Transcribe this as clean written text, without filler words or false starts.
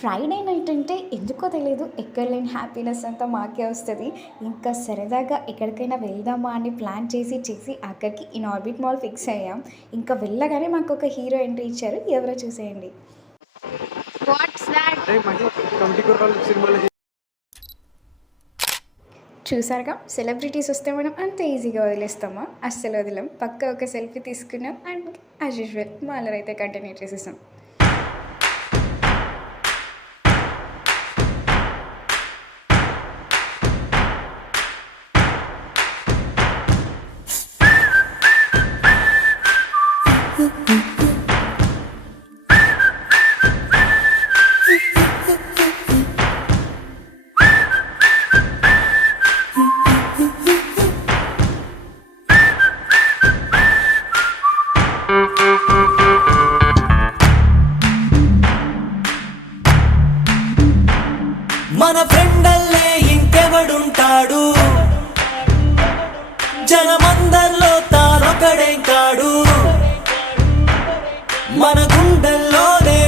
Friday night అంటే ఎందుకో తెలీదు ఎక్కడ లేని హ్యాపీనెస్ అంతా మాకే వస్తది. ఇంకా సరదాగా ఎక్కడికైనా వెళ్దామా అని ప్లాన్ చేసి అక్కడికి ఇనార్బిట్ మాల్ ఫిక్స్ అయ్యాం. ఇంకా వెళ్ళగానే మాకొక హీరో ఎంట్రీ ఇచ్చారు. ఎవరో చూసేయండి. What's that? అరే మహి 'కమిటీ కుర్రాళ్ళు' సినిమాలో చూసారుగా సెలబ్రిటీస్ వస్తే మనం అంత ఈజీగా వదిలేస్తామా? అస్సలు వదలం. పక్కా ఒక సెల్ఫీ తీసుకున్నాం అండ్ యాజ్ యూజువల్ మాలరైతే కంటిన్యూ చేసేసాం. మన ఫ్రెండల్లే ఇంకెవడుంటాడు, జనమందరిలో తానొకడే కాడు, మన గుండెల్లోనే